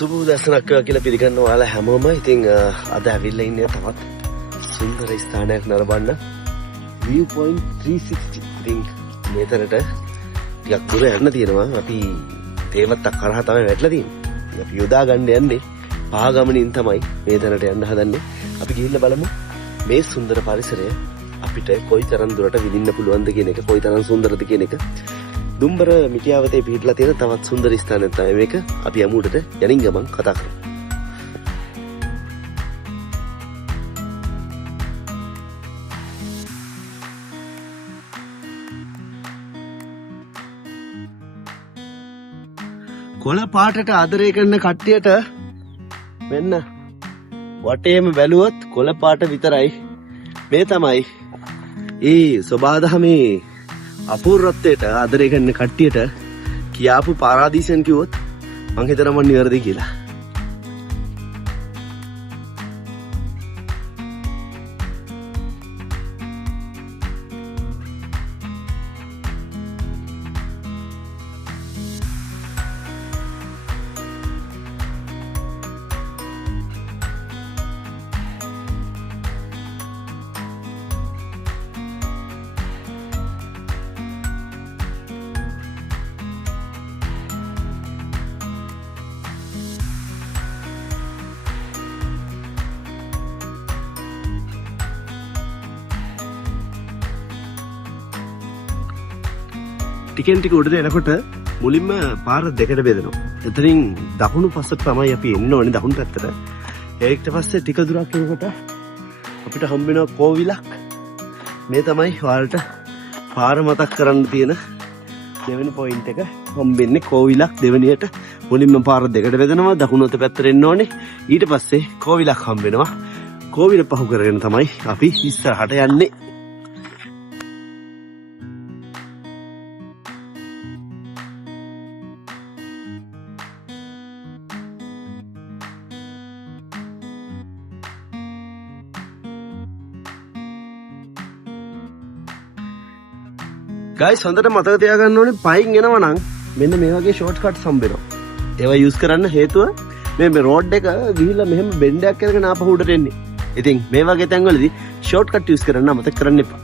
සුබ දසනක් කියලා පිළිගන්න ඔයාලා හැමෝම. ඉතින් අද ඇවිල්ලා ඉන්නේ තවත් සුන්දර ස්ථානයක් නරඹන්න. view point 360. ඉතින් මෙතනට ටිකක් දුර යන්න තියෙනවා. අපි තේවත්තක් කරා තමයි වැටලා තියෙන්නේ. අපි යොදා ගන්න යන්නේ පාගමනින් තමයි මෙතනට යන්න හදන්නේ. අපි ගිහිල්ලා බලමු මේ සුන්දර පරිසරය අපිට කොයිතරම් දුරට විඳින්න පුළුවන්ද කියන එක, කොයිතරම් සුන්දරද කියන එක. දුම්බර මිටියාවතේ පිහිටලා තියෙන තවත් සුන්දර ස්ථානයක් තමයි මේක. අපි යමුඩට යනින් ගමන් කතා කරමු. කොළ පාටට ආදරය කරන කට්ටියට මෙන්න වටේම බැලුවොත් කොළ පාට විතරයි. මේ තමයි ඒ සබාදහමේ අපූර්වත්වයට ආදරය කරන කට්ටියට කියාපු පාරාදීසයන් කිව්වොත් මං හිතනවා මම නිවැරදි කියලා. ටිකෙන් ටික උඩට එනකොට මුලින්ම පාර දෙකට බෙදෙනවා. එතනින් දකුණු පස්සට තමයි අපි එන්න ඕනේ, දකුණු පැත්තට. ඒකට පස්සේ ටික දුරක් යනකොට අපිට හම්බ වෙනවා කෝවිලක්. මේ තමයි ඔයාලට පාර මතක් කරන්න තියෙන දෙවෙනි පොයින්ට් එක. හම්බෙන්නේ කෝවිලක් දෙවෙනියට. මුලින්ම පාර දෙකට බෙදෙනවා, දකුණු අත පැත්තට එන්න ඕනේ. ඊට පස්සේ කෝවිලක් හම්බ වෙනවා. කෝවිල පහු කරගෙන තමයි අපි ඉස්සරහට යන්නේ. ගයිස්, හොඳට මතක තියාගන්න ඕනේ පයින් එනවා නම් මෙන්න මේ වගේ ෂෝට් කට්ස් හම්බෙනවා. ඒවා යූස් කරන්න හේතුව මේ රෝඩ් එක ගිහිල්ලා මෙහෙම බෙන්ඩයක් කරගෙන ආපහු උඩට එන්නේ. ඉතින් මේ වගේ තැන්වලදී ෂෝට් කට් යූස් කරන්න අමතක කරන්න එපා.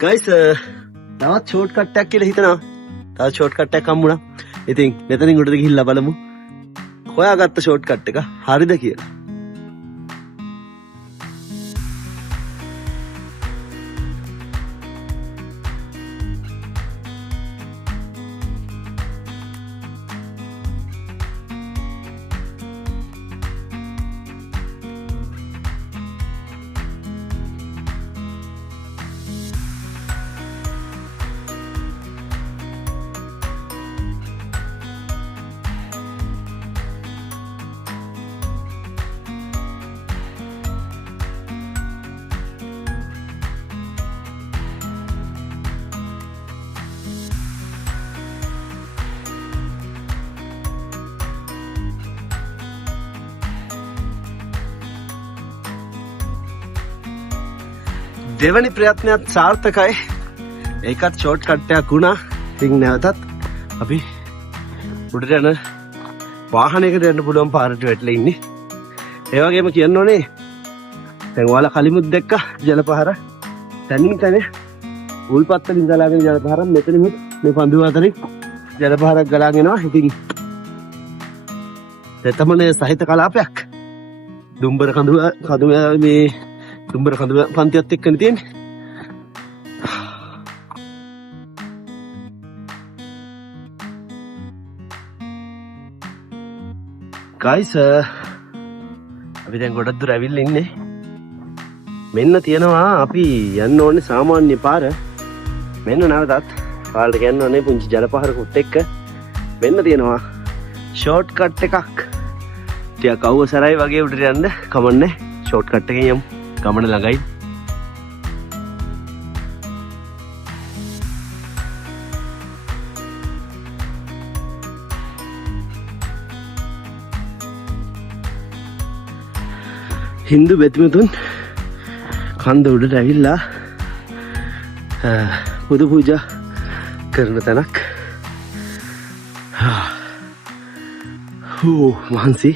ගයිස්, තවත් ෂෝට් කට් එකක් කියලා හිතනවා. තවත් ෂෝට් කට් එකක් හම්බුණා. ඉතින් මෙතනින් උඩට ගිහිල්ලා බලමු හොයාගත්ත ෂෝට් කට් එක හරිද කියලා. දෙවනි ප්‍රයත්නයත් සාර්ථකයි. ඒකත් ෂෝට් කට් එකක් වුණා. ඉතින් නැවතත් අපි උඩට යන වාහනයකට යන්න පුළුවන් පාරට වැටලා ඉන්නේ. ඒ වගේම කියන්න ඕනේ දැන් ඔයාලා කලිමුත් දැක්කා ජලපහර. තනින් තනේ උල්පත්තලින් ගලාගෙන ජලපහරක් මෙතනින් මේ පඳුර අතරින් ජලපහරක් ගලාගෙන එනවා. ඉතින් තෙතමනේ සහිත කලාපයක්. දුම්බර කඳුම මේ දුම්බර කඳුම පන්තියත් එක්කනේ තියෙන්නේ. ගයිස්, අපි දැන් ගොඩක් දුර ඇවිල්ලා ඉන්නේ. මෙන්න තියෙනවා අපි යන්න ඕනේ සාමාන්‍ය පාර. මෙන්න නැවතත් ඔයාලට කියන්න ඕනේ පුංචි ජලපහරකුත් එක්ක මෙන්න තියෙනවා ෂෝට් කට් එකක්. ටිකක් අවසරයි වගේ උඩට යන්න කමන්නේ ෂෝට් කට් එකෙන් යමු ගමන ළඟයි හින්දු බෙතිමතුන් කන්ද උඩට ඇවිල්ලා පුද පූජා කරන තැනක් මහන්සි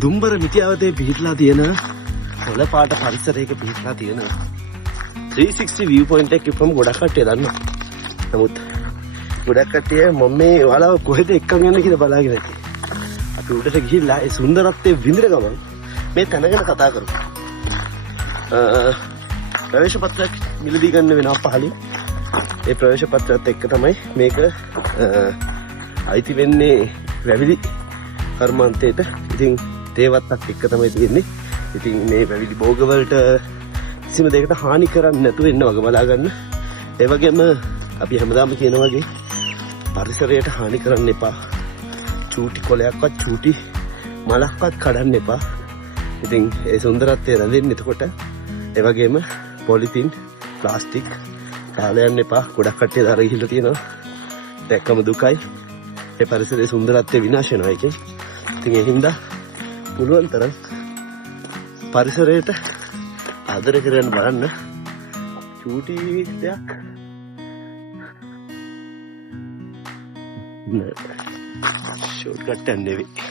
දුම්බර මිටියාවතේ පිහිටලා තියෙන හොල පාට පරිසරයක පිහිටලා තියෙන 360 view point එක ඉපම ගොඩක් කට්ටිය දන්නවා. නමුත් ගොඩක් කට්ටිය මම මේ ඔයාලව කොහෙද එක්කන් යන්න කියලා බලාගෙන ඉන්නේ. අපි උඩට ගිහිල්ලා ඒ සුන්දරත්වයේ විඳින ගමන් මේ තැන ගැන කතා කරමු. ප්‍රවේශ පත්‍රයක් මිලදී ගන්න වෙනවා පහලින්. ඒ ප්‍රවේශ පත්‍රයත් එක්ක තමයි මේක අයිති වෙන්නේ වැවිලි කර්මාන්තයට. ඉතින් තේවත්තක් එක්ක තමයි තියෙන්නේ. ඉතින් මේ වැවිලි භෝගවලට කිසිම දෙයකට හානි කරන්නේ නැතුව ඉන්න වගේ බලා ගන්න. ඒ වගේම අපි හැමදාම කියන වගේ පරිසරයට හානි කරන්න එපා. චූටි කොලයක්වත් චූටි මලක්වත් කඩන්න එපා. ඉතින් ඒ සුන්දරත්වය රැඳෙන්න එතකොට ඒ වගේම පොලිතින් ප්ලාස්ටික් කාලා යන්න එපා. ගොඩක් කට්ටිය දාලා ගිහිල්ලා තියෙනවා. දැක්කම දුකයි. ඒ පරිසරයේ සුන්දරත්වය විනාශ වෙනවා එකෙන්. ඉතින් ඒ හින්දා පුළුවන් තරම් පරිසරයට ආදර කරන්න බලන්න. චූටි දෙයක් ෂෝට් කට් එක නෙවෙයි.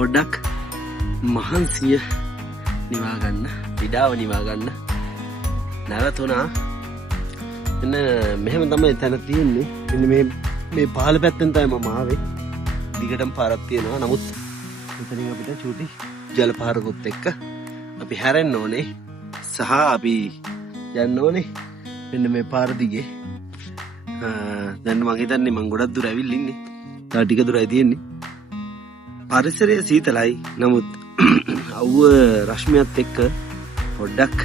පොඩ්ඩක් මහන්සිය නිවා ගන්න, ඉඩාව නිවා ගන්න නැවතුණා. එන්න මෙහෙම තමයි තැන තියෙන්නේ. මෙන්න මේ පහළ පැත්තෙන් තමයි මම ආවේ. දිගටම පාරක් තියෙනවා. නමුත් මෙතනින් අපිට චූටි ජල පාරකුත් එක්ක අපි හැරෙන්න ඕනේ. සහ අපි යන්න ඕනේ මෙන්න මේ පාර දිගේ. දැන් මම හිතන්නේ මම ගොඩක් දුර ඇවිල්ලා ඉන්නේ. තව ටික දුරයි තියෙන්නේ. පරිසරය සීතලයි. නමුත් අවුව රශ්මියත් එක්ක පොඩ්ඩක්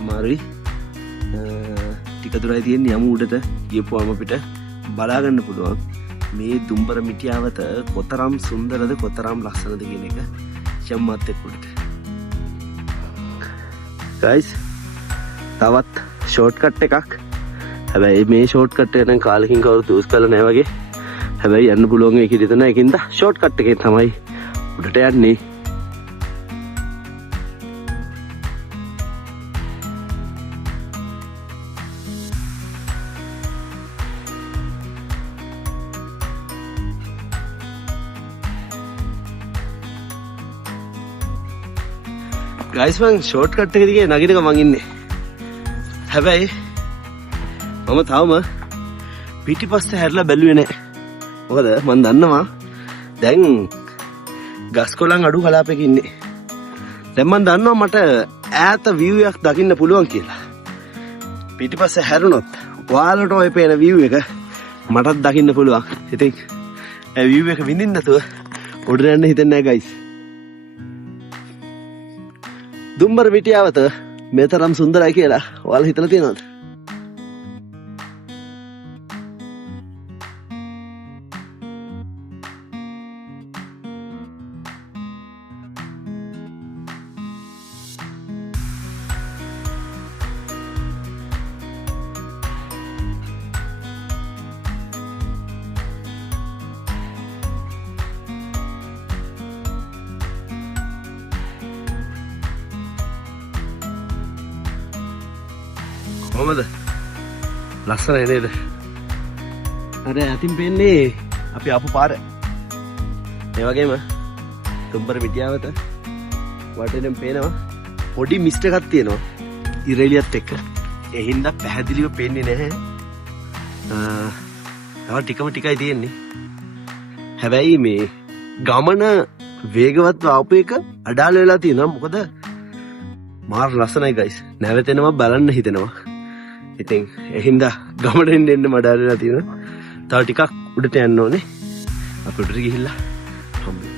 අමාරුයි. ටික දුරයි තියෙන්නේ. යමු උඩට. ගියපුවම අපිට බලා ගන්න පුළුවන් මේ දුම්බර මිටියාවත කොතරම් සුන්දරද කොතරම් ලස්සනද කියන එක. යම්මත් එක්ක උඩට. guys තවත් ෂෝට් කට් එකක්. හැබැයි මේ ෂෝට් කට් එක නම් කාලෙකින් කවුරුත් යූස් කරලා නැහැ වගේ. හැබැයි යන්න පුළුවන් එක ඉතින් ඒකින්ද ෂෝට් කට් එකෙන් තමයි උඩට යන්නේ. ගයිස් මං ෂෝට් කට් එක දිගේ නගින ගමන් ඉන්නේ. හැබැයි මම තාම පිටිපස්සේ හැරිලා බැලුවේ නැහැ. මොකද මම දන්නවා දැන් ගස් කොළන් අඩු කලාපයක ඉන්නේ. දැන් මම දන්නවා මට ඈත view එකක් දකින්න පුළුවන් කියලා. පිටිපස්සේ හැරුණොත් ඔයාලට ඔය පේන view එක මටත් දකින්න පුළුවන්. ඉතින් ඒ view එක විඳින්න නැතුව උඩට යන්න හිතෙන්නේ නැහැ guys. දුම්බර මිටියාවත මේ තරම් සුන්දරයි කියලා ඔයාලා හිතලා තියෙනවද? කොහමද? ලස්සනයි නේද? අර අතින් පෙන්නේ අපි ආපු පාර. ඒ වගේම තුම්බර පිටියාවත වටේෙන් පේනවා පොඩි මිස්ට් එකක් තියෙනවා ඉරේලියත් එක්ක. ඒ හින්දා පැහැදිලිව පේන්නේ නැහැ. තව ටිකයි තියෙන්නේ. හැබැයි මේ ගමන වේගවත් ආපු එක අඩාල වෙලා තියෙනවා. මොකද මාර ලස්සනයි ගයිස්. නැවතෙනවා බලන්න හිතෙනවා. ඉතින් ඒ හින්දා ගමනෙන් එන්න මඩාල වෙලා තියෙනවා. තව ටිකක් උඩට යන්න ඕනේ. අපි උඩට ගිහිල්ලා හම්බෙමු.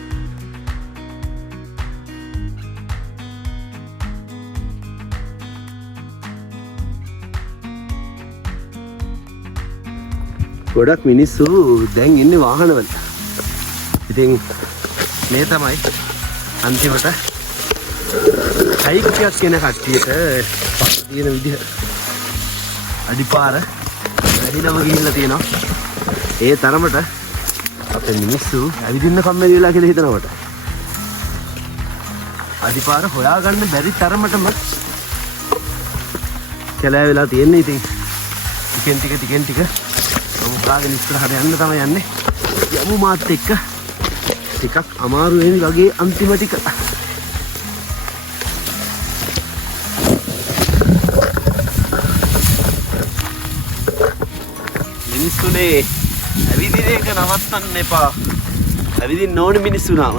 ගොඩක් මිනිස්සු දැන් ඉන්නේ වාහනවල. ඉතින් මේ තමයි අන්තිමට හයික් එකක් කියන කට්ටියට තියෙන විදිහ. අඩිපාර වැඩිලම ගිහිල්ලා තියෙනවා. ඒ තරමට අපේ මිනිස්සු ඇවිදින්න කම්මැලි වෙලා කියලා හිතනකොට අඩිපාර හොයාගන්න බැරි තරමටම කැලෑ වෙලා තියෙන්නේ. ඉතින් ටිකෙන් ටික මොකාගෙන ඉස්සරහට යන්න තමයි යන්නේ. යමු මාත් එක්ක. ටිකක් අමාරු වෙන වගේ අන්තිම ටික. මිනිස්සුනේ ඇවිදින එක නවත්තන්න එපා. ඇවිදින්න ඕනේ මිනිස්සු නාම.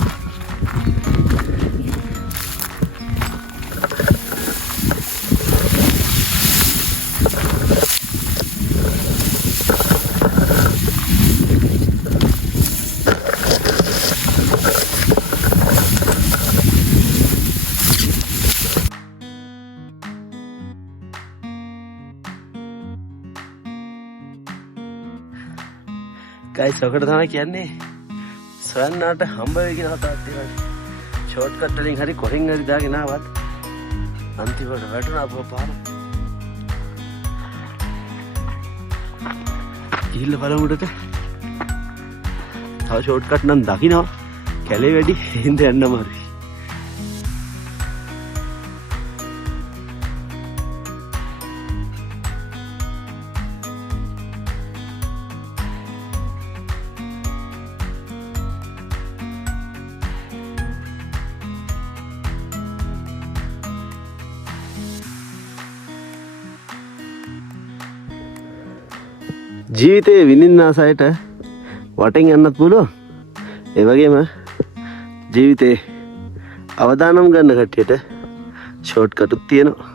ගයිස් ඔකට තමයි කියන්නේ සොයන්නාට හම්බ වෙයි කියන කතාවක් තියෙනවා. ෂෝට් කට් වලින් හරි කොහෙන් හරි දාගෙන ආවත් අන්තිමට වැටුණා පාර. ගිහිල්ලා බලමු උඩට. තව ෂෝට් කට් නම් දකින්නවා. කැලේ වැඩි හින්ද යන්න අමාරුයි. ජීවිතේ විඳින්න ආසයට වටෙන් යන්නත් පුළුවන්. ඒ වගේම ජීවිතේ අවදානම් ගන්න කට්ටියට ෂෝට් කටුත් තියෙනවා.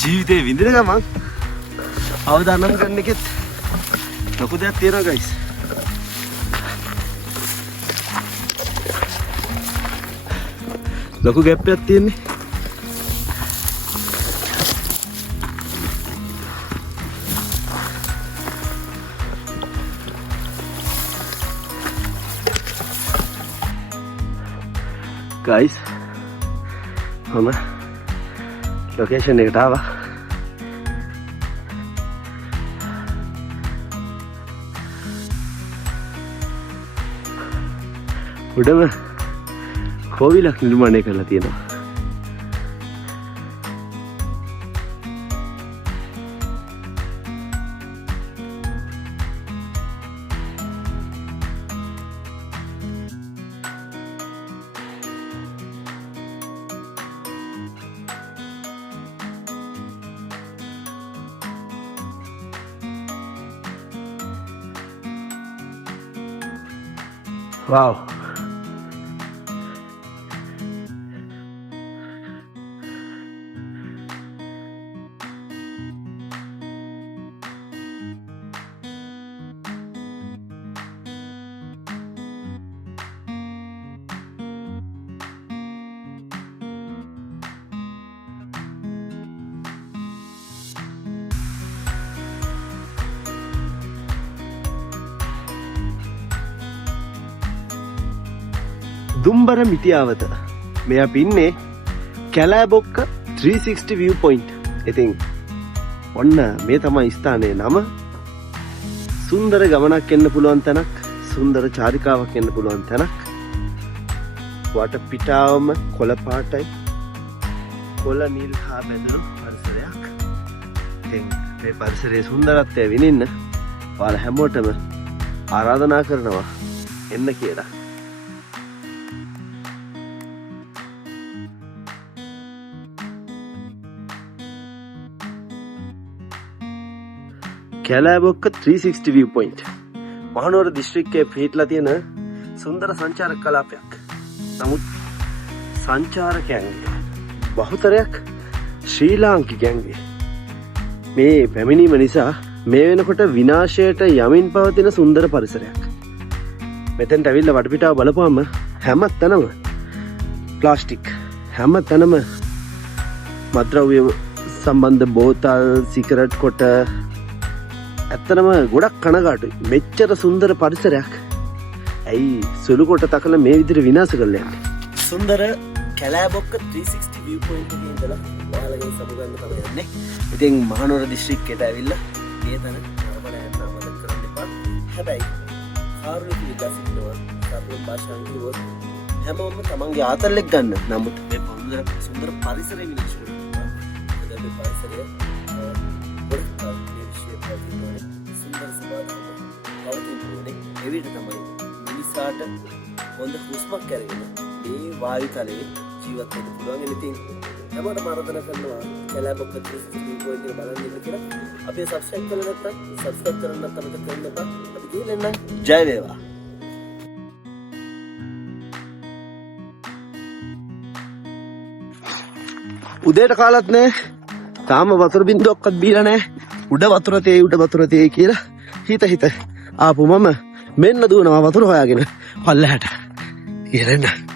ජීවිතේ විඳින ගමන් අවදානම් ගන්න එකෙත් ලොකු දෙයක් තියෙනවා ගයිස්. ලොකු ගැප් එකක් තියෙන්නේ. guys, mama location එකට ආවා. උඩම කෝවිලක් නිර්මාණය කරලා තියෙනවා. Wow. දුම්බර මිටියාවත මේ අපි ඉන්නේ කැලෑබොක්ක 360 view point. ඉතින් ඔන්න මේ තමයි ස්ථානයේ නම. සුන්දර ගමනක් එන්න පුළුවන් තැනක්, සුන්දර චාරිකාවක් එන්න පුළුවන් තැනක්. වට පිටාවම කොළ පාටයි, කොළ නිල් හා බැඳුණු පරිසරයක්. ඉතින් මේ පරිසරයේ සුන්දරත්වය විඳින්න ඔයාලා හැමෝටම ආරාධනා කරනවා එන්න කියලා. කැලෑබොක්ක 360 view point මහනුවර දිස්ත්‍රික්කයේ පිහිටලා තියෙන සුන්දර සංචාරක කලාපයක්. නමුත් සංචාරකයන්ගේ බහුතරයක් ශ්‍රී ලාංකිකයන්ගේ මේ පැමිණීම නිසා මේ වෙනකොට විනාශයට යමින් පවතින සුන්දර පරිසරයක්. මෙතෙන්ට ඇවිල්ලා වටපිටාව බලපුවම හැම තැනම ප්ලාස්ටික්, හැම තැනම මත්ද්‍රව්‍ය සම්බන්ධ බෝතල්, සිගරට් කොට ඇත්තනම ගොඩක් කනගාටුයි. මෙච්චර සුන්දර පරිසරයක් ඇයි සුළු කොට තකලා මේ විදිහට විනාශ කරලා යන්නේ? සුන්දර කැලෑබොක්ක 360 view point එකේ ඉඳලා ඔයාලගේ සමුගන්න තමයි යන්නේ. ඉතින් මහනුවර දිස්ත්‍රික්කයට ඇවිල්ලා මේ තැන නරඹලා යන්න අමතක කරන්න එපා. හැබැයි කාරුණික විකාශිතව සාපේක්ෂ භාෂාවෙන් කිව්වොත් හැමෝම තමන්ගේ ආතල්ලෙක් ගන්න. නමුත් මේ සුන්දර පරිසරය විනාශ කරනවා. ඒ මේ පරිසරය පොඩ්ඩක් සුන්දර සමාධියක් පවතින්නේ. ඒ විදිහ තමයි මිනිසාට හොඳ හුස්මක් අරගෙන මේ වායු තලයේ ජීවත් වෙන්න පුළුවන්. ඉතින් හැමෝටම ආරාධනා කරනවා කැලෑබොක්ක 360 point එක බලන්න ඉන්න කියලා. අපි සබ්ස්ක්‍රයිබ් කරලා නැත්නම් සබ්ස්ක්‍රයිබ් කරන්න අමතක කරන්න එපා. අපි ගිහින් එන්නම්. ජය වේවා. උදේට කාලත් නෑ. තාම වතුර බින්දුවක්වත් බීලා නෑ. උඩ වතුර තේ කියලා හිත ආපු මම මෙන්න දුවනවා වතුර හොයාගෙන පල්ලහැට. ඉරෙන්න.